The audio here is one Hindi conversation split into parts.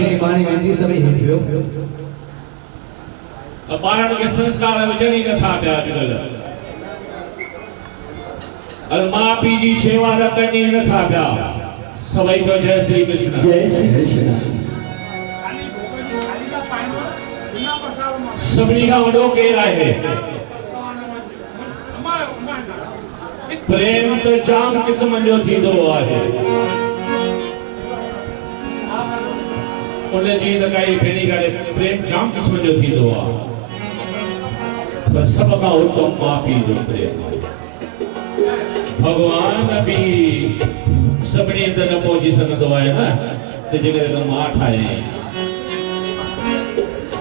मेरी वाणी वेंदी सभी हिंदियो अब बारण के संस्कार विचणी कथा पिया अॼुकल्ह और मां पीउ जी शेवा न करणी नथा पिया सभई चओ जय श्री कृष्ण जय श्री कृष्ण सभिनी खां वॾो केरु आहे प्रेम तो जाम किस्म जो थींदो आहे उन जी त काई भेड़ी करे प्रेम जाम किस्म जो थींदो आहे पर सब खां उत्तम मां पीउ जो प्रेम आहे भगवान भी सभिनी ते न पहुची सघंदो आहे न त जेकर मां ठाहे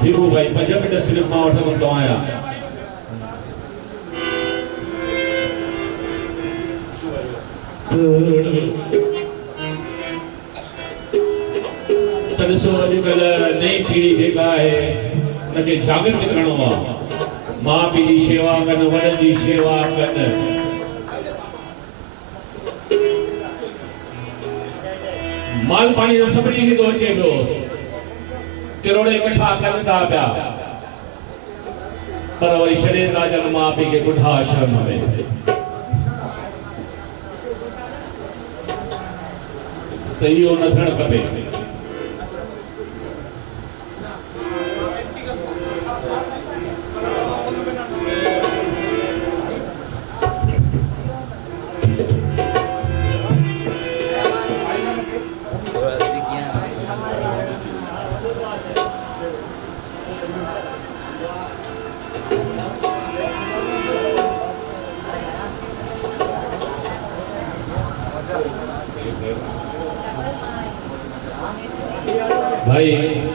भिगू भाई 5 मिंट सिर्फ़ मां वठंदुमि तव्हां ॾिसो अॼुकल्ह नई पीढ़ी जेका आहे उनखे जागृत करणो आहे मां पीउ जी शेवा कनि वॾनि जी शेवा कनि माल पाणी त सभिनी खे थो अचे पियो किरोड़े इकट्ठा कनि था पिया पर वरी छॾे था ॼण माउ पीउ खे ॿुढा आश्रम में त इहो न थियणु खपे भाई